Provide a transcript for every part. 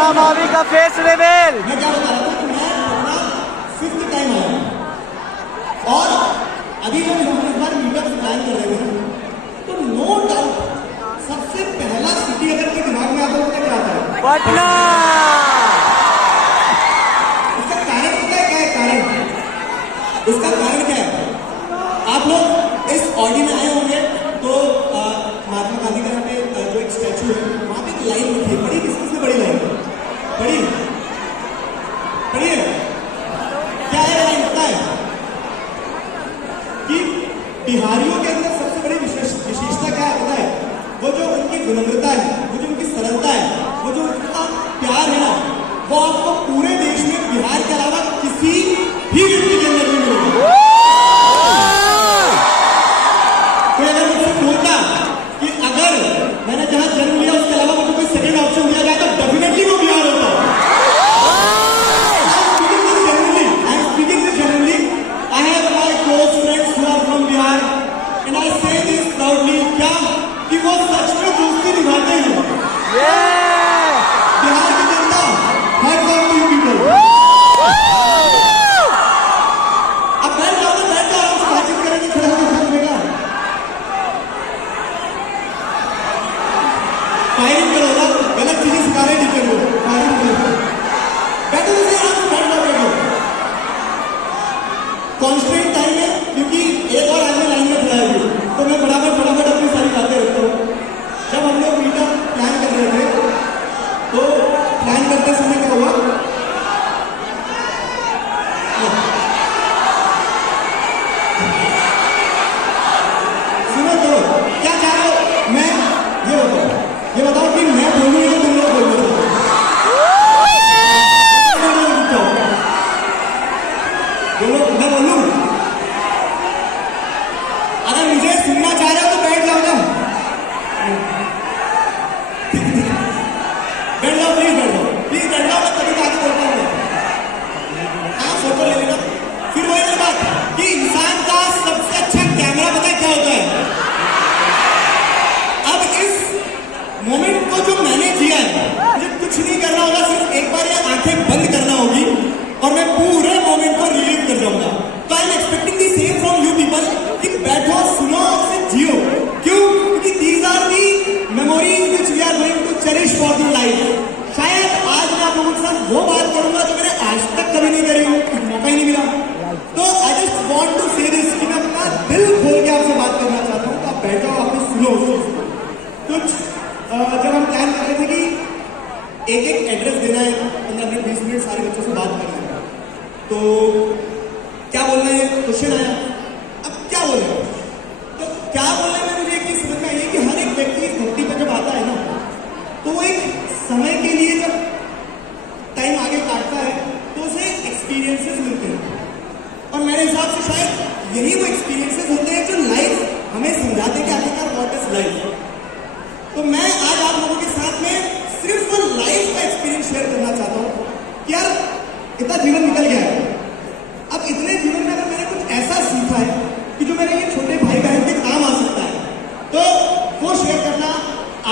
अनुष्का भाभी का face reveal. मैं क्या बता रहा था कि मैं अपना 5th टाइम आया और अभी जब हम इस बार मीटअप प्लान कर रहे थे तो नो डाउट सबसे पहला सिटी अगर के दिमाग में आता है तो क्या आता है? पटना। इसका कारण पता है क्या है? कारण इसका कारण क्या है? आप लोग इस ऑडी में आए होंगे तो महात्मा गांधी का पे जो एक स्टैचू है वहां पे एक लाइन लिखी है, बड़ी किसने बड़ी लाइन बड़ी बड़ी है क्या है लाइन पता है कि बिहारियों के अंदर सबसे बड़ी विशेषता क्या है पता है? वो जो उनकी विनम्रता है, वो जो उनकी सरलता है, वो जो उनका प्यार है ना, वो आपको पूरे देश में बिहार के अलावा किसी भी व्यक्ति के अंदर नहीं मिलेगा। कोई अगर मुझसे बोलता कि अगर मैंने जहां जन्म लिया उसके अलावा मुझे कोई सेकंड ऑप्शन दिया जाए तो डेफिनेटली वो बिहार होता है। I am speaking this genuinely. I have my close friends who are from Bihar and I say this proudly क्या कि वो सच में दोस्ती निभाते हैं। बिहार की जनता heads up to you people. अब बैठ जाओ आराम से बातचीत करेंगे, खड़े होकर बोलेगा फायरिंग करोगा, गलत चीजें सिखा रहे टीचर को, फायरिंग करो, बैठो जैसे आराम से बैठ जाओ। कॉन्स्टेंट टाइम है क्योंकि एक और आदमी लाइन में खड़ा है तो मैं फटाफट अपनी सारी बातें रखता हूँ। जब हम लोग मीटअप प्लान कर रहे थे तो प्लान करते समय क्या हुआ? सुनो तो क्या चाह रहे हो? मैं ये बताओ कि मैं बोलूँ या तुम लोग बोलो? मैं बोलूँ? अगर मुझे सुनना चाह रहे हो तो बैठ जाओ ना, बैठ जाओ प्लीज बैठ जाओ, मैं तभी आगे बोलता हूँ। हाँ फोटो ले लेना। फिर वही बात कि इंसान का सबसे अच्छा कैमरा पता है क्या होता है? अब इस मोमेंट को जो मैंने किया है मुझे कुछ नहीं करना होगा, सिर्फ एक बार ये आंखें बंद करना होगी और मैं पूरे मोमेंट को रिलीव कर जाऊंगा। तो I am expecting the same from you people कि बैठो, सुनो और फिर जियो। क्यों? क्योंकि these are the memories which we are going to cherish for the life. शायद आज मैं आप लोगों के साथ वो बात करूंगा जो मैंने आज तक कभी नहीं करी, मौका ही नहीं मिला। तो आई जस्ट वांट टू से दिस कि मैं अपना दिल खोल के आपसे बात करना चाहता हूँ। तो आप बैठो, आपने सुनो कुछ। जब हम प्लान कर रहे थे कि एक एड्रेस देना है, 15 मिनट 20 मिनट सारे बच्चों से बात करना है, तो क्या बोलना है क्वेश्चन आया, अब क्या बोले? तो क्या बोलने में मुझे एक चीज समझ में आई है कि हर एक व्यक्ति इस धरती पर जब आता है ना तो वो एक समय के लिए जब टाइम आगे काटता है तो उसे एक्सपीरियंसेस मिलते हैं और मेरे हिसाब से शायद यही वो एक्सपीरियंसेस होते हैं जो लाइफ हमें समझाते हैं कि आखिरकार व्हाट इज लाइफ। तो मैं आज आप लोगों के साथ में सिर्फ वो लाइफ का एक्सपीरियंस शेयर करना चाहता हूँ कि यार इतना जीवन निकल गया है, अब इतने जीवन में अगर मैंने कुछ ऐसा सीखा है कि जो मेरे ये छोटे भाई बहन के काम आ सकता है तो वो शेयर करना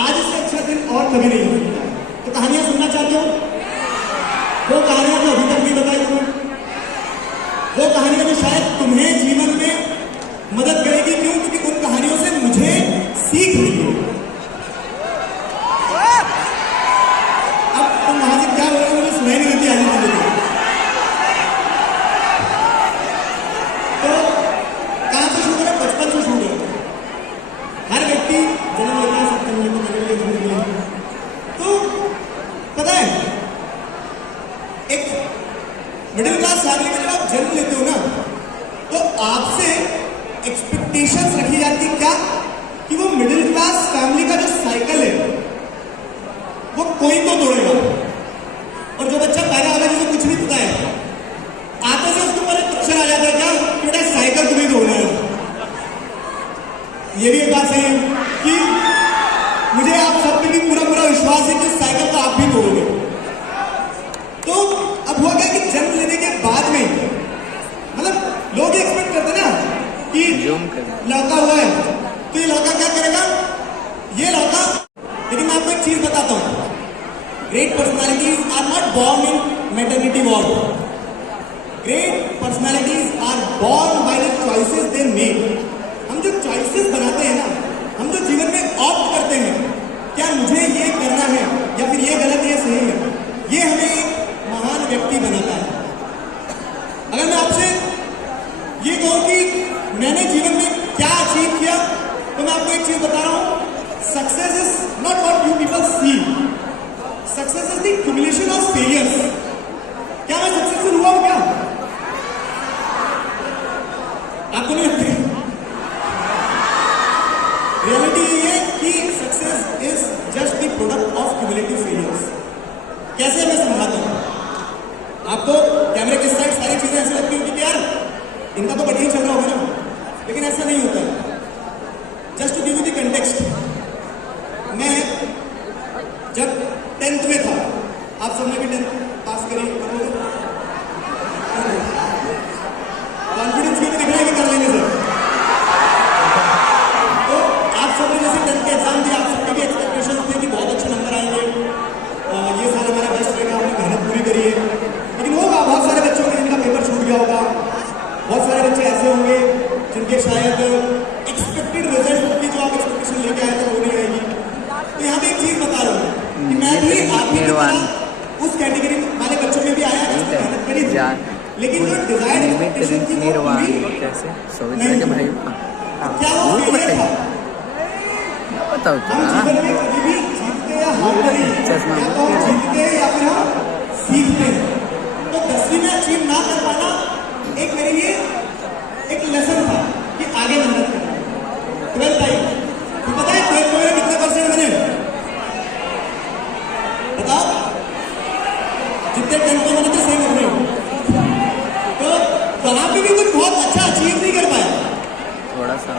आज से अच्छा दिन और कभी नहीं हो सकता है। तो कहानियां सुनना चाहते हो? वो कहानियां जो अभी तक नहीं बताई तुम्हें, वो कहानियां जो शायद तुम्हें जीवन में मदद करेगी। क्यों? क्योंकि उन कहानियों से मुझे सीख मिली है। अब तुम वहां से क्या बोलोगे मुझे सुनाई नहीं देती आगे की। तो कहां से शुरू करें? बचपन से शुरू करें। हर व्यक्ति जन्म लेता है, सब जन्म लेते हैं। तो पता है एक मिडिल क्लास फैमिली में जब आप जन्म लेते हो ना तो आपसे एक्सपेक्टेशंस रखी जाती है क्या कि वो मिडिल क्लास फैमिली का जो साइकिल है वो कोई तो तोड़ेगा। और जो बच्चा पैदा होता है जिसे कुछ नहीं पता है, आते से उसके ऊपर एक प्रेशर आ जाता है क्या कि बेटा साइकिल तुम्हें तोड़ना है। ये भी एक बात सही है कि मुझे आप सब पे भी पूरा विश्वास है कि साइकिल तो आप भी तोड़ोगे। तो अब हुआ क्या कि जन्म लेने के बाद में मतलब लोग ये एक्सपेक्ट करते ना कि लड़का हुआ है तो ये लड़का क्या करेगा, ये लड़का। लेकिन मैं आपको एक चीज बताता हूं, Great personalities are not born in maternity ward. Great personalities are born by the choices they make. हम जो choices बनाते हैं ना, हम जो जीवन में opt करते हैं, क्या मुझे ये करना है या फिर ये गलत ये सही है, ये हमें एक महान व्यक्ति बनाता है। अगर मैं आपसे ये कहूं कि मैंने जीवन में क्या अचीव किया, तो मैं आपको एक चीज बता रहा हूं, success is not what you people see, success is the cumulation of failures. क्या मैं सक्सेसफुल हुआ हूं क्या? आपको नहीं लगती? रियलिटी ये है कि success is just the product of cumulative failures. कैसे मैं समझाता हूं आपको? कैमरे के साइड सारी चीजें ऐसी लगती होती कि यार इनका तो बढ़िया चल रहा होगा ना, लेकिन ऐसा नहीं होता है। Just to give you the context, मैं जब 10th में था, आप सबने भी 10th पास करी, कॉन्फिडेंस भी दिख रहा है कि कर लेंगे सर। तो आप सबने जैसे 10th के एग्जाम दिया, आप सबके भी एक्सपेक्टेशन थे कि बहुत अच्छे नंबर आएंगे, ये साल हमारा बेस्ट रहेगा, हमने मेहनत पूरी करी है। लेकिन होगा बहुत सारे बच्चों के जिनका पेपर छूट गया होगा, बहुत सारे बच्चे ऐसे होंगे जिनके शायद एक्सपेक्टेड रिजल्ट की जो आप एक्सपेक्टेशन लेके आए थे वो नहीं आएगी। तो यहाँ पे एक चीज बता रहा हूँ कि मैं भी आप ही की तरह उस कैटेगरी वाले बच्चों में भी आया जिसने मेहनत करी थी, लेकिन जो डिजायर्ड एक्सपेक्टेशन थी वो पूरी नहीं हुई। क्या वो फेलियर था? हम जीवन में कभी भी जीतते या हारते नहीं, या तो हम जीतते हैं या फिर हम सीखते हैं। तो 10वीं में अचीव ना कर पाना एक मेरे लिए एक लेसन था कि आगे मेहनत करना। 12th आई, तो पता है 12th में मेरे कितने परसेंट बने? बताओ, जितने 10th में बने थे सेम हो रहे हो। तो वहां पे भी कुछ बहुत अच्छा अचीव नहीं कर पाया। थोड़ा सा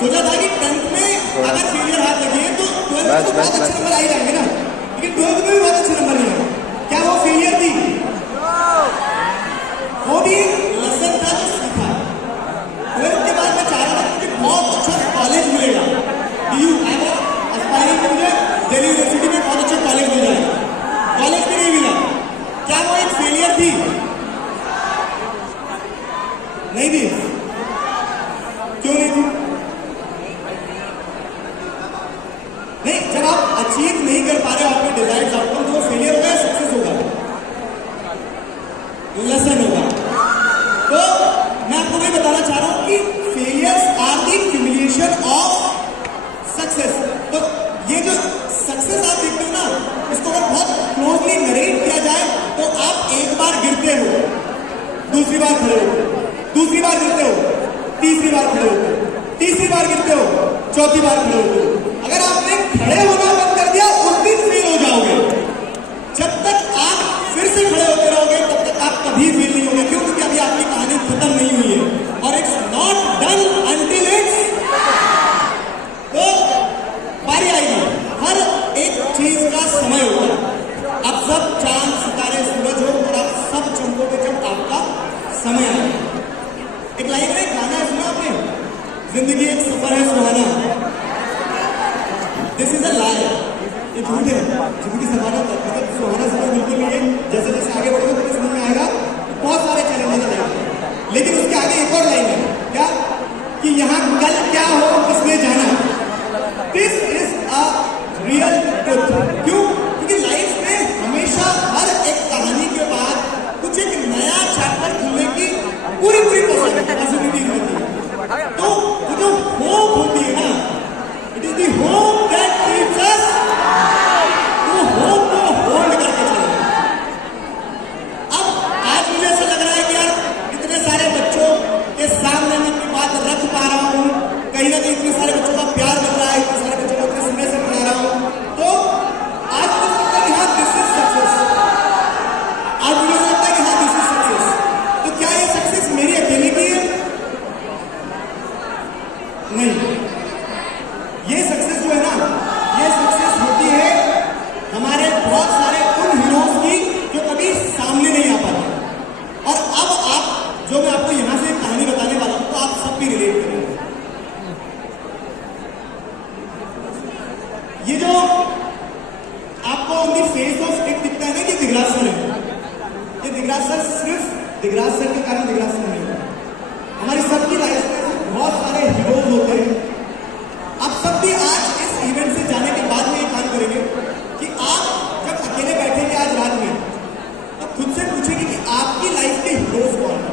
सोचा था कि 10th में अगर फेलियर हाथ लगी है तो 12th में तो बहुत अच्छे नंबर आ ही जाएंगे ना, लेकिन 12th में भी बहुत अच्छे नंबर नहीं आए। क्या वो फेलियर थी? वो भी लेसन था जो सीखा। 12th के बाद मैं चाह रहा था कि मुझे बहुत अच्छा कॉलेज मिलेगा, DU, आई वाज एस्पायरिंग कि मुझे दिल्ली यूनिवर्सिटी में बहुत अच्छा कॉलेज मिल जाएगा। कॉलेज भी नहीं मिला। क्या वो एक फेलियर थी? नहीं थी। क्यों नहीं थी? नहीं, जब आप अचीव नहीं कर पा रहे हो अपने डिजायर्ड आउटकम, तो फेलियर होगा या सक्सेस होगा? लेसन होगा। तो मैं आपको वही बताना चाह रहा हूं कि failures are the cumulation of success. तो ये जो सक्सेस आप देखते हो ना, इसको अगर बहुत क्लोजली नरेट किया जाए तो आप एक बार गिरते हो, दूसरी बार खड़े हो, दूसरी बार गिरते हो, तीसरी बार खड़े हो, तीसरी बार गिरते हो, चौथी बार खड़े हो। अगर आपने खड़े होना बंद कर दिया उस दिन फेल हो जाओगे। जब तक आप फिर से खड़े होते रहोगे तब तक आप कभी फेल नहीं होंगे। क्यों? क्योंकि अभी आपकी कहानी खत्म नहीं हुई है और it's not done until it's. तो बारी आएगी, हर एक चीज का समय होता है। आप सब चांद सितारे सूरज हो और आप सब चमकोगे जब आपका समय आएगा। एक लाइन में गाना है, सुना आपने? जिंदगी एक सफर है सुहाना। दिस इज अ लाई, ये झूठ है। जिंदगी सफर मतलब सुहाना सफर बिल्कुल नहीं है। जैसे जैसे आगे बढ़ोगे तो समझ में आएगा बहुत सारे चैलेंजेस आएंगे, लेकिन उसके आगे एक और लाइन है, क्या? कि यहाँ कल क्या हो किसने जाना। This is a real truth. क्यों? क्योंकि लाइफ में हमेशा हर एक कहानी के बाद कुछ एक नया चैप्टर खुलने की पूरी पॉसिबिलिटी होती है। तो वो जो होप होती है ना, it is the hope that keeps us, वो होप को होल्ड करके चलना। अब आज मुझे ऐसा लग रहा है कि यार इतने सारे बच्चों के सामने मैं अपनी बात रख पा रहा हूँ, कहीं ना कहीं इतने सारे बच्चों का प्यार मिल रहा है, इतने सारे बच्चों को इतने समय से पढ़ा रहा हूँ। तो आज मुझे लगता है कि हाँ दिस इज सक्सेस। आज मुझे लगता है कि हाँ दिस इज सक्सेस। तो क्या ये सक्सेस मेरी अकेले की है? नहीं, ये सक्सेस जो है ना, ये सक्सेस होती है हमारे बहुत सारे उन हीरोज की जो कभी सामने नहीं आ पाते। और अब आप जो मैं आपको यहां से कहानी बताने वाला हूं, तो आप सब भी रिलेट करेंगे। ये जो आपको आपको ऑन द फेस ऑफ एक दिखता है ना कि दिगराज सर है, ये दिगराज सर सिर्फ दिगराज सर के कारण दिगराज सर नहीं है। हमारी सबकी लाइफ में बहुत सारे हीरोज होते हैं। आप सब भी आज इस इवेंट से जाने के बाद में ये काम करेंगे कि आप जब अकेले बैठेंगे आज रात में तो खुद से पूछेंगे कि आपकी लाइफ के हीरोज कौन है।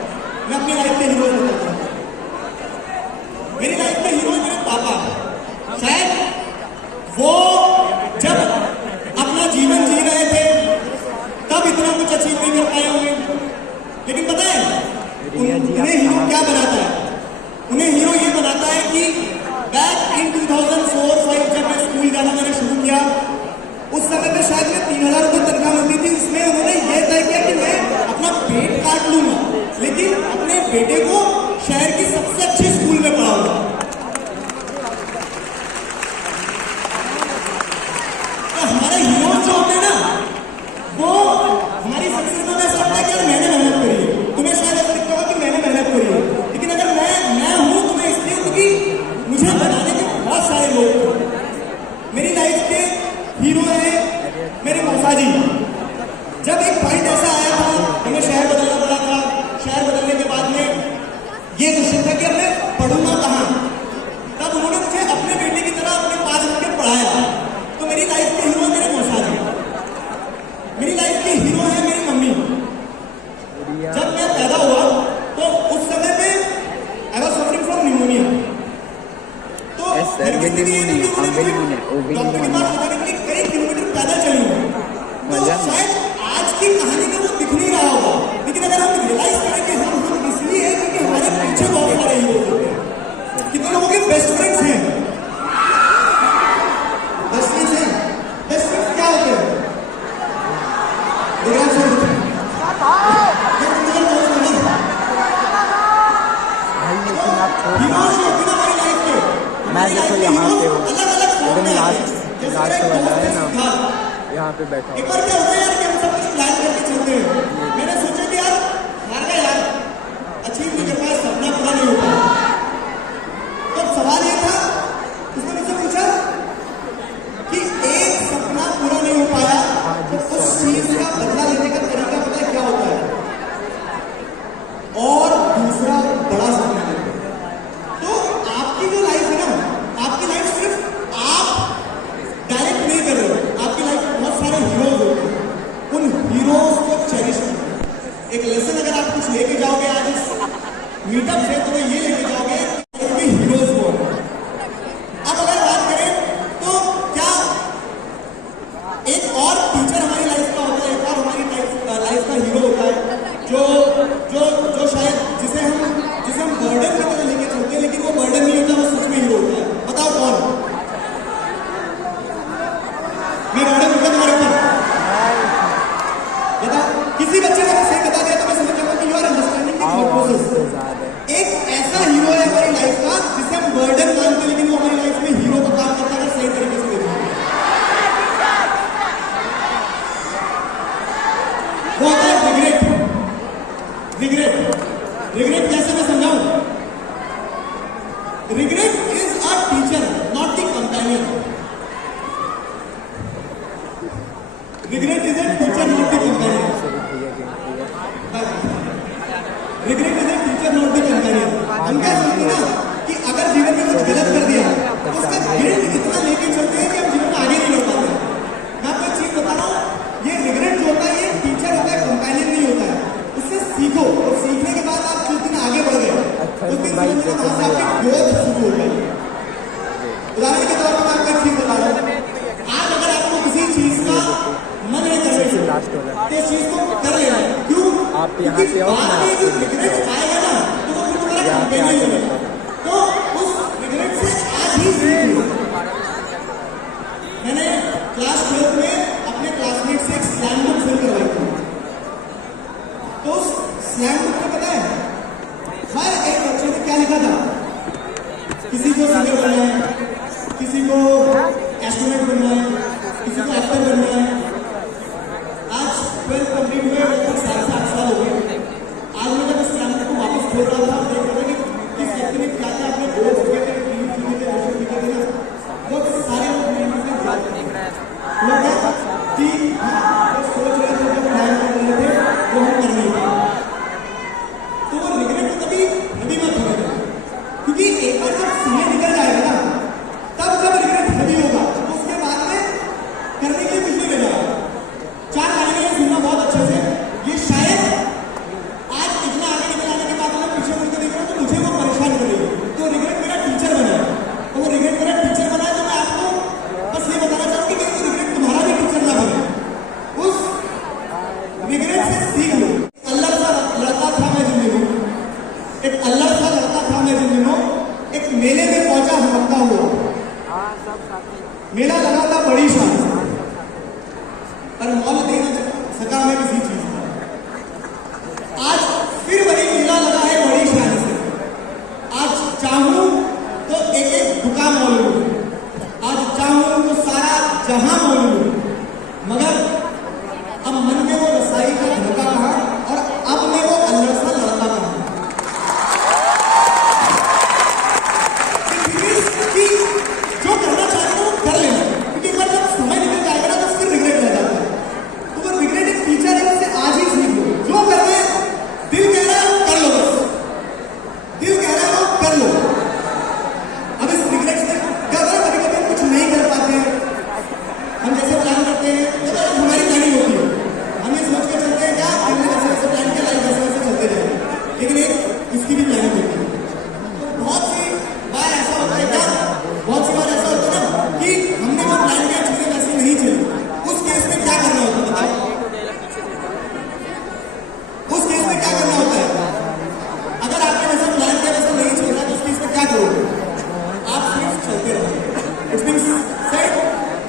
मैं अपनी लाइफ के हीरोज बताता हूँ। मेरी लाइफ के हीरो मेरे पापा। शायद वो जब अपना जीवन जी रहे थे तब इतना कुछ अचीव नहीं कर पाए होंगे, लेकिन पता है उन्हें हीरो क्या बनाता है? उन्हें हीरो ये बनाता है कि बैक इन 2004-5 जब मैं स्कूल जाना मैंने शुरू किया, उस समय पे शायद मैं 3,000 रुपये तनख्वाह मिलती थी। उसमें उन्होंने ये तय किया कि मैं अपना पेट काट लूंगा लेकिन अपने बेटे को शहर की सबसे अच्छे स्कूल में पढ़ाऊंगा। तो हमारे हीरो जो होते हैं ना, वो हमारी सक्सेस में ऐसा लगता है कि मैंने मेहनत करी है। तुम्हें शायद ऐसा दिखता होगा कि मैंने मेहनत करी है, लेकिन अगर मैं हूं तो मैं इसलिए हूं कि मुझे बनाने के बहुत सारे लोग थे। मेरी लाइफ के हीरो है मेरे मौसा जी। जब एक पॉइंट ऐसा आया था हमें शहर बदलना पड़ा था। शहर बदलने के बाद में ये क्वेश्चन था कि अब मैं पढ़ूंगा कहाँ। तब उन्होंने मुझे अपने बेटे की तरह अपने पास रख के पढ़ाया। तो मेरी लाइफ के हीरो मेरे मौसा जी। मेरी लाइफ के हीरो है मेरी मम्मी। जब मैं पैदा हुआ तो उस समय पे I was suffering from pneumonia. तो डॉक्टर के पास जाने के लिए कई किलोमीटर पैदल चली हूँ। तो शायद आज की कहानी में वो दिख नहीं रहा होगा, लेकिन अगर हम रियलाइज करें कि हम इसलिए है क्योंकि हमारे पीछे बहुत सारे हीरो होते हैं। कितने लोगों के बेस्ट फ्रेंड्स हैं? बेस्ट फ्रेंड्स हैं। बेस्ट फ्रेंड्स क्या होते हैं? हीरोज होते हैं। हमारी लाइफ के मैं देखो यहाँ पे हूँ, एकदम लास्ट वाला है ना, यहाँ पे बैठा एक बार क्या होता है यार कि हम सब कुछ प्लान करके चलते हैं। मैंने सोचा कि यार हार गया यार, अचीव नहीं कर पाया, सपना पूरा नहीं हो पाया। तो सवाल ये था, उसने मुझसे पूछा कि एक सपना पूरा नहीं हो पाया तो उस चीज का बदला लेने का तरीका पता है क्या होता है? और दूसरा बड़ा सपना है। तो आपकी जो लाइफ है ना, आपकी लाइफ सिर्फ आप डायरेक्ट नहीं कर रहे हो। आपकी लाइफ में बहुत सारे हीरोज होते हैं। उन हीरोज को चेरिश करो। एक लेसन अगर आप कुछ लेके जाओगे आज इस मीटअप से तो ये लेके जाओगे कि हीरोज कौन है। अब अगर बात करें तो क्या एक और टीचर हमारी लाइफ का होता है, एक और हमारी लाइफ का हीरो होता है जो जो जो शायद जिसे हम बर्डन की तरह लेके चलते हैं, लेकिन वो बर्डन नहीं होता, वो सच में हीरो होता है। बताओ कौन? मैं बर्डन होता तुम्हारे ऊपर? बताओ। किसी बच्चे ने सही बता दिया तो मैं समझ जाऊंगा कि you are understanding the process. एक ऐसा हीरो है हमारी लाइफ का जिसे हम बर्डन मानते हैं, लेकिन वो हमारी लाइफ में हीरो का काम करता है सही तरीके से देखा। वो होता है रिग्रेट। रिग्रेट कैसे मैं समझाऊं? Regret is a teacher not the companion. Regret is a teacher not the companion. Regret is a teacher not the companion. हम क्या सोचते हैं ना कि अगर जीवन में कुछ गलत कर दिया तो उसका गिल्ट इतना लेके चलते हैं कि हम जीवन में आगे नहीं बढ़ पाते। मैं आपको एक चीज बता रहा हूँ, ये रिग्रेट जो होता है ये टीचर होता है, कंपेनियन नहीं होता है। उससे सीखो और सीखने के बाद आप जिस दिन आगे बढ़ गए उस दिन समझना वहां से आपकी ग्रोथ शुरू हो गई। उदाहरण के तौर पर मैं आपको एक चीज बता रहा हूँ। आज अगर आपको किसी चीज का मन है करने से तो इस चीज को कर लेना है। क्यों? क्योंकि बाद में जो रिग्रेट आएगा ना तो वो तुम्हारा कंपेनियन होगा। तो उस रिग्रेट से आज ही सीखो। मैंने क्लास 12 में अपने क्लासमेट से एक स्लैम बुक फिल करवाई थी। तो उस स्लैम बुक में पता है हर एक बच्चे ने क्या लिखा था? किसी को सिंगर बनना है, किसी को एस्ट्रोनॉट बनना है, किसी को एक्टर बनना है। आज 12 कंप्लीट हुए लगभग 7 साल हो गए। आज मैं जब इस स्लैम बुक को वापस खोल रहा था देख रहा था कि हैवी होगा तो उसके बाद में करने के लिए कुछ नहीं मिलेगा। 4 लाइनें सुनना बहुत अच्छे से। ये शायद आज इतना आगे निकल आने के बाद मैं पीछे मुड़ के देख रहा हूँ तो मुझे वो परेशान कर रही है। तो रिग्रेट मेरा टीचर बना है, तो वो रिग्रेट मेरा टीचर बना है। तो मैं आपको बस ये बताना चाहूँ कि रिग्रेट तुम्हारा भी टीचर ना बने, उस रिग्रेट से सीख लो। अल्लाह सा लड़का था मैं जिंदगी में, एक अल्लाह सा लड़का था मैं जिंदगी में, एक मेले में पहुंचा हमकता हुआ। मेला लगा था बड़ी शान से, पर मौल दे ना सका मैं किसी चीज का। आज फिर वही मेला लगा है बड़ी शान से। आज चाहूं तो एक एक दुकान मोल लूं, आज चाहूं तो सारा जहां मोल लूं, मगर अब मन में वो रसाई का धोखा कहा और अब में वो अल्लाह सा लड़का कहा। कि जो करना चाहते हो कर लेना, क्योंकि एक बार जब समय निकल जाएगा ना तो फिर रिग्रेट रह जाता है। तो वो रिग्रेट एक टीचर है, उससे आज ही सीख लो। जो करना है दिल कह रहा है वो कर लो, बस दिल कह रहा है वो कर लो। अब इस रिग्रेट से कभी कभी कुछ नहीं कर पाते हैं, हम जैसे प्लान करते हैं तो हमारी प्लानिंग होती है, हम ये सोच के चलते हैं क्या हमने जैसे वैसे प्लान किया, लाइफ वैसे वैसे चलते जाएंगे, लेकिन एक इसकी भी प्लानिंग होती है। तो बहुत सी बार ऐसा होता है क्या, बहुत सी बार ऐसा होता है ना कि हमने जो प्लान किया चीजें वैसी नहीं चली, उस केस में क्या करना होता है बताओ? उस केस में क्या करना होता है? अगर आपने जैसा प्लान किया वैसा नहीं चल रहा तो उस केस में क्या करोगे? आप सिर्फ चलते रहोगे। इट मींस सेड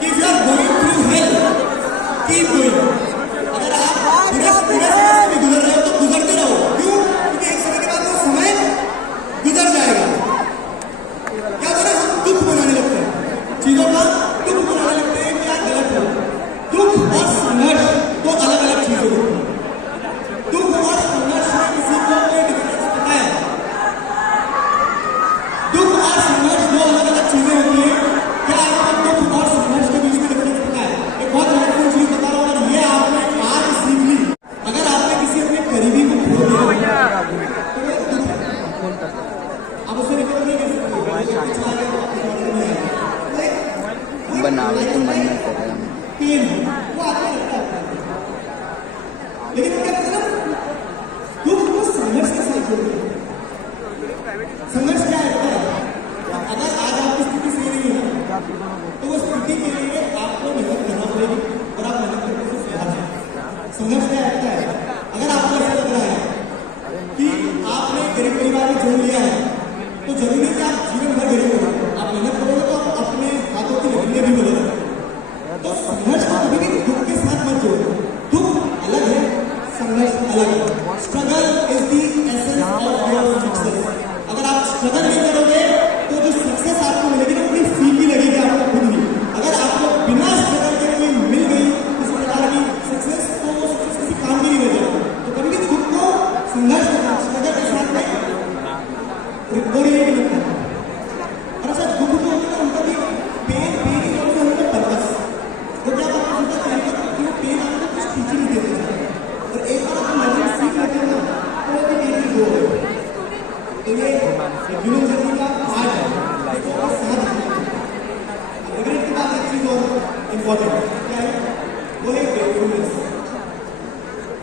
कि if you are going through hell keep going. अगर आप पूरे समय से गुजर रहे हो तो गुजरते रहो। क्यों? क्योंकि एक समय के बाद वो समय गुजर जाएगा। क्या होता है, हम दुख बनाने लगते हैं, चीजों का दुख बनाने लगते हैं कि यार गलत है। दुख और संघर्ष दो अलग अलग चीजें होती हैं। दुख और संघर्ष में किसी को कोई डिफरेंस पता है? दुख और संघर्ष दो अलग अलग चीजें होती हैं। क्या आपको दुख और संघर्ष के बीच में डिफरेंस पता है? एक बहुत महत्वपूर्ण चीज बता रहा हूँ, और ये आपने आज सीख ली। अगर आपने किसी अपने करीबी को खो दिया अब उसे रिकवर नहीं कर सकते, बनावे तो मन न करे। पेन वो आदमी लगता है, लेकिन क्या कहते हैं ना, दुख को संघर्ष के साथ जोड़ते हैं। संघर्ष क्या है? अगर आज आपकी स्थिति सही नहीं है तो वो स्थिति के लिए आपको मेहनत करना पड़ेगी और आप मेहनत करने से सुधार जाए। संघर्ष क्या है? अगर आपको ऐसा लग रहा है कि आपने गरीब परिवार में जन्म लिया है तो जरूरी नहीं कि आप जीवन भर गरीब हो। आप मेहनत करोगे तो अपने हाथों की लकीरें भी बदल जाएंगी। तो संघर्ष कभी भी दुख के साथ मत जोड़ो। दुख अलग है, संघर्ष अलग है। Struggle is the essence of your success. अगर आप स्ट्रगल नहीं करोगे तो जो सक्सेस आपको मिलेगी ना पूरी फीकी लगेगी आपको खुद ही। अगर आपको बिना स्ट्रगल के कोई मिल गई किसी प्रकार की सक्सेस तो वो सक्सेस किसी काम की नहीं हो जाएगी। तो कभी भी दुख को संघर्ष करना, स्ट्रगल के साथ में बोरिंग नहीं लगता है। और अच्छा दुख जो होता है उनका भी पेन ही होता है, उनका पर्पस वो क्या करता है, उनका तरीका कि वो पेन आपको कुछ टीचिंग देते हैं। और एक बार आप मैंने सीख लेते हैं ना तो वो भी पेन की हो गई। तो ये ह्यूमन जर्नी का पार्ट है, इसको आप समझ सकते हैं। रिग्रेट के बाद एक चीज और इम्पोर्टेंट क्या है, वो है ग्रेटफुलनेस।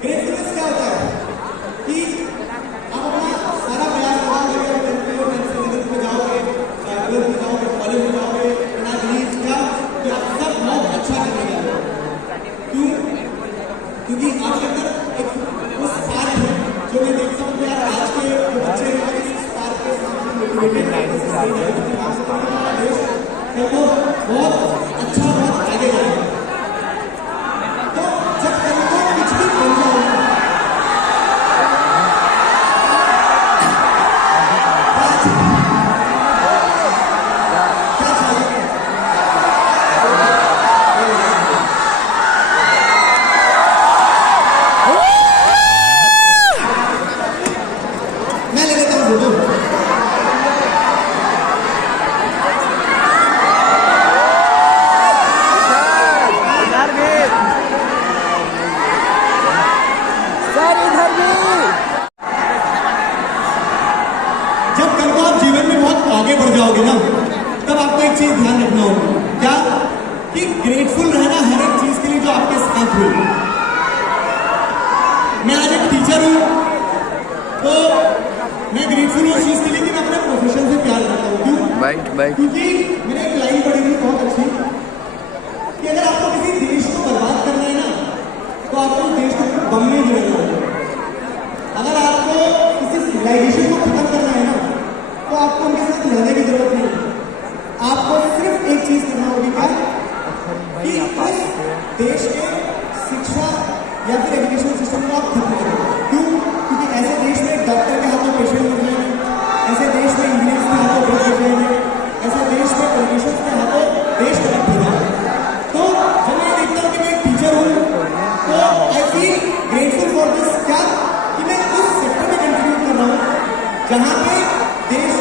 ग्रेटफुलनेस क्या होता है कि आप अपना सारा प्रयास लगाओगे, में जाओगे, कॉलेज में जाओगे, बिना बिलीव क्या कि आप सब बहुत अच्छा करने जाओगे। क्यों? क्योंकि आपके अंदर एक उस स्पार्क है जो मैं देखता हूँ कि यार आज के जो बच्चे हैं इस स्पार्क के सामने मोटिवेटेड है तो वो बहुत अच्छा बहुत आगे जाएगा। तो जब कि ग्रेटफुल रहना हर एक चीज के लिए जो आपके साथ हुई। मैं आज एक टीचर हूं, तो मैं ग्रेटफुल हूं उस चीज के लिए कि मैं अपने प्रोफेशन से प्यार करता हूं। क्यों? क्योंकि मैंने एक लाइन पढ़ी थी बहुत अच्छी कि अगर आपको किसी देश को बर्बाद करना है ना, तो आपको उस देश को बम में गिराना होगा। अगर आपको किसी सिविलाइजेशन को खत्म करना है ना, तो आपको उनके साथ लड़ने की जरूरत नहीं है। आपको सिर्फ एक चीज करना होगी, क्या कि उस देश के शिक्षा या फिर एजुकेशन सिस्टम को आप खत्म करो। क्यों? क्योंकि ऐसे देश में डॉक्टर के हाथों पेशेंट मर जाएंगे, ऐसे देश में इंजीनियर्स के हाथों देश मर जाएंगे, ऐसे देश में पॉलिटिशियंस के हाथों देश करप्ट हो जाएगा। तो जब मैं देखता हूँ कि मैं एक टीचर हूँ, तो I feel grateful for this, क्या कि मैं उस सेक्टर में कंट्रीब्यूट कर रहा हूँ जहाँ पे देश